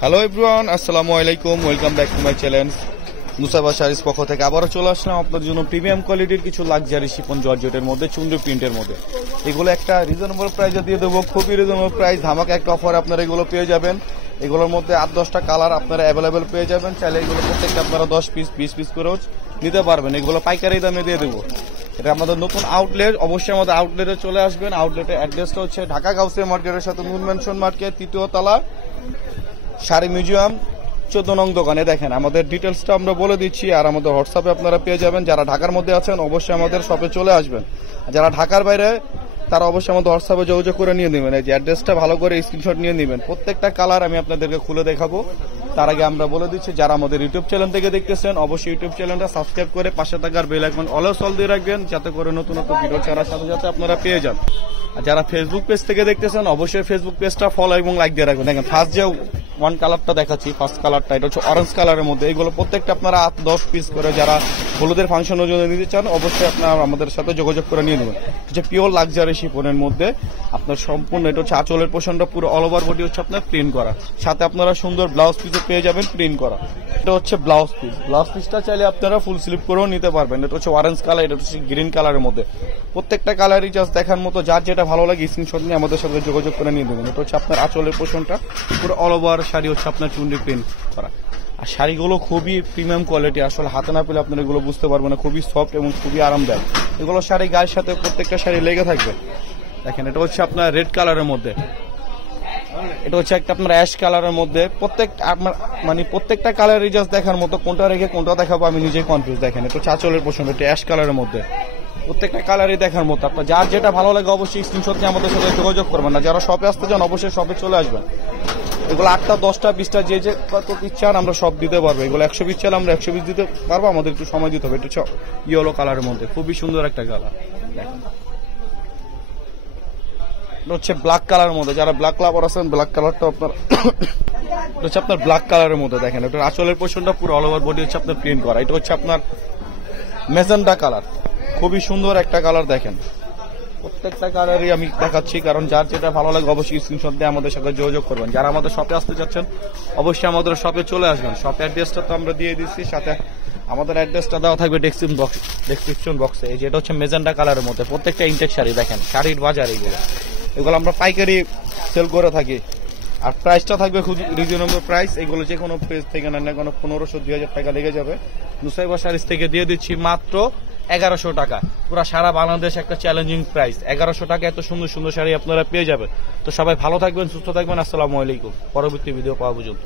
Hello everyone, আসসালামু আলাইকুম। Welcome back to my channel Nusaiba saris পক্ষ থেকে আবারও চলে আসলাম আপনার জন্য প্রিমিয়াম কোয়ালিটির কিছু লাক্সারি শিফন জর্জেটের মধ্যে চুন্ডি প্রিন্টের মধ্যে। এগুলো একটা রিজনেবল প্রাইসে দিয়ে দেবো, খুবই রিজনেবল প্রাইস, ধামাকা একটা অফার আপনারা এগুলো পেয়ে যাবেন। এগুলোর মধ্যে 8-10টা কালার আপনারা অ্যাভেলেবেল পেয়ে যাবেন। চাইলে এগুলো প্রত্যেকটা আপনারা 10 পিস 20 পিস করেও নিতে পারবেন। এগুলো পাইকারি দামে দিয়ে দেবো। এটা আমাদের নতুন আউটলেট, অবশ্যই আমাদের আউটলেটে চলে আসবেন। আউটলেটের অ্যাড্রেসটা হচ্ছে ঢাকা গাউসিয়া মার্কেটের সাথে নুন মেনশন মার্কেট, 3য় তলা, শাড়ি মিউজিয়াম, 14 নং দোকানে। দেখেন আমাদের ডিটেলসটা আমরা বলে দিচ্ছি, আর আমাদের হোয়াটসঅ্যাপে আপনারা পেয়ে যাবেন। যারা ঢাকার মধ্যে আছেন অবশ্যই আমাদের শপে চলে আসবেন। যারা ঢাকার বাইরে তারা অবশ্যই আমাদের হোয়াটসঅ্যাপে যোগাযোগ করে নিয়ে নেবেন। এই যে অ্যাড্রেসটা ভালো করে স্ক্রিনশট নিয়ে নেবেন। প্রত্যেকটা কালার আমি আপনাদেরকে খুলে দেখাবো। তার আগে আমরা বলে দিচ্ছি, যারা আমাদের ইউটিউব চ্যানেল থেকে দেখতেছেন অবশ্যই ইউটিউব চ্যানেলটা সাবস্ক্রাইব করে পাশে থাকার বেল আইকন অলওয়েজ অল দিয়ে রাখবেন, যাতে করে নতুন নতুন ভিডিও ছাড়ার সাথে সাথে আপনারা পেয়ে যান। আর যারা ফেসবুক পেজ থেকে দেখতেছেন অবশ্যই ফেসবুক পেজটা ফলো এবং লাইক দিয়ে রাখবেন। দেখেন ফার্স্ট যে ওয়ান কালারটা দেখাচ্ছি, ফার্স্ট কালারটা এটা হচ্ছে অরেঞ্জ কালারের মধ্যে। এগুলো প্রত্যেকটা আপনারা 8-10 পিস করে যারা হলুদের ফাংশনের জন্য নিতে চান অবশ্যই আপনারা আমাদের সাথে যোগাযোগ করে নিয়ে নেবেন। হচ্ছে পিওর লাক্সারি শিফনের মধ্যে আপনার সম্পূর্ণ, এটা হচ্ছে আঁচলের পোর্শনটা পুরো অল ওভার বডি হচ্ছে আপনার প্রিন্ট করা, সাথে আপনারা সুন্দর ব্লাউজ পিসও পেয়ে যাবেন প্রিন্ট করা। এটা হচ্ছে ব্লাউজ পিস। ব্লাউজ পিসটা চাইলে আপনারা ফুল স্লিপ করেও নিতে পারবেন। এটা হচ্ছে অরেঞ্জ কালার, এটা হচ্ছে গ্রিন কালারের মধ্যে। প্রত্যেকটা কালারই জাস্ট দেখার মতো, যার যেটা ভালো লাগে স্ক্রিনশট নিয়ে আমাদের সাথে যোগাযোগ করে নিয়ে দেবেন। এটা হচ্ছে আপনার আঁচলের পোর্শনটা পুরো অল ওভার শাড়ি হচ্ছে আপনার চুন্ডি প্রিন্ট করা। আর শাড়িগুলো খুবই প্রিমিয়াম কোয়ালিটি, আসলে হাতে না পেলে আপনারা এগুলো বুঝতে পারবেন না। খুবই সফট এবং খুবই আরামদায়ক। এগুলো শাড়ি গায়ের সাথে প্রত্যেকটা শাড়ি লেগে থাকবে। দেখেন এটা হচ্ছে আপনার রেড কালারের মধ্যে, এটা হচ্ছে একটা আপনার অ্যাশ কালারের মধ্যে। প্রত্যেকটা কালারই জাস্ট দেখার মতো, কোনটা রেখে কোনটা দেখাবো আমি নিজেই কনফিউজ। দেখেন এটা হচ্ছে আঁচলের পোর্শন, এটা অ্যাশ কালারের মধ্যে। প্রত্যেকটা কালারই দেখার মতো। আপনার যার যেটা ভালো লাগে অবশ্যই স্ক্রিনশট নিয়ে আমাদের সাথে যোগাযোগ করবেন। না যারা শপে আসতে চান অবশ্যই শপে চলে আসবেন। এগুলো 8টা 10টা 20টা যে যে কত পিস চান আমরা সব দিতে পারবো। এগুলো 100 পিস চাইলে আমরা 100 পিস দিতে পারবো, আমাদের একটু সময় দিতে হবে। এটা হচ্ছে ইয়েলো কালারের মধ্যে, খুবই সুন্দর একটা কালার। দেখেন এটা হচ্ছে ব্ল্যাক কালারের মধ্যে, যারা ব্ল্যাক লাভার আছেন ব্ল্যাক কালারটা আপনার এটা হচ্ছে আপনার ব্ল্যাক কালারের মধ্যে। দেখেন এটা আঁচলের পোর্শনটা পুরো অল ওভার বডি হচ্ছে আপনার প্রিন্ট করা। এটা হচ্ছে আপনার মেজেন্টা কালার, খুবই সুন্দর একটা কালার। দেখেন প্রত্যেকটা কালারই আমি দেখাচ্ছি, কারণ যার যেটা ভালো লাগে অবশ্যই স্ক্রিনশট দিয়ে আমাদের সাথে যোগাযোগ করবেন। যারা আমাদের শপে আসতে যাচ্ছেন অবশ্যই আমাদের শপে চলে আসবেন। শপ অ্যাড্রেসটা তো আমরা দিয়ে দিচ্ছি, সাথে আমাদের অ্যাড্রেসটা দেওয়া থাকবে ডেসক্রিপশন বক্সে। এই যে এটা হচ্ছে মেজেন্টা কালারের মধ্যে, প্রত্যেকটা ইনটেক শাড়ি। দেখেন শাড়ির বাজার এগুলো আমরা পাইকারি সেল করে থাকি। আর প্রাইসটা থাকবে খুব রিজনেবল প্রাইস। এগুলো যে কোনো পেজ থেকে নেন না কোনো 1500-2000 টাকা লেগে যাবে। নুসাইবা শাড়িজ থেকে দিয়ে দিচ্ছি মাত্র 1100 টাকা। পুরো সারা বাংলাদেশ একটা চ্যালেঞ্জিং প্রাইস। 1100 টাকা এত সুন্দর সুন্দর শাড়ি আপনারা পেয়ে যাবেন। তো সবাই ভালো থাকবেন, সুস্থ থাকবেন। আসসালামু আলাইকুম। পরবর্তী ভিডিও পাওয়া পর্যন্ত।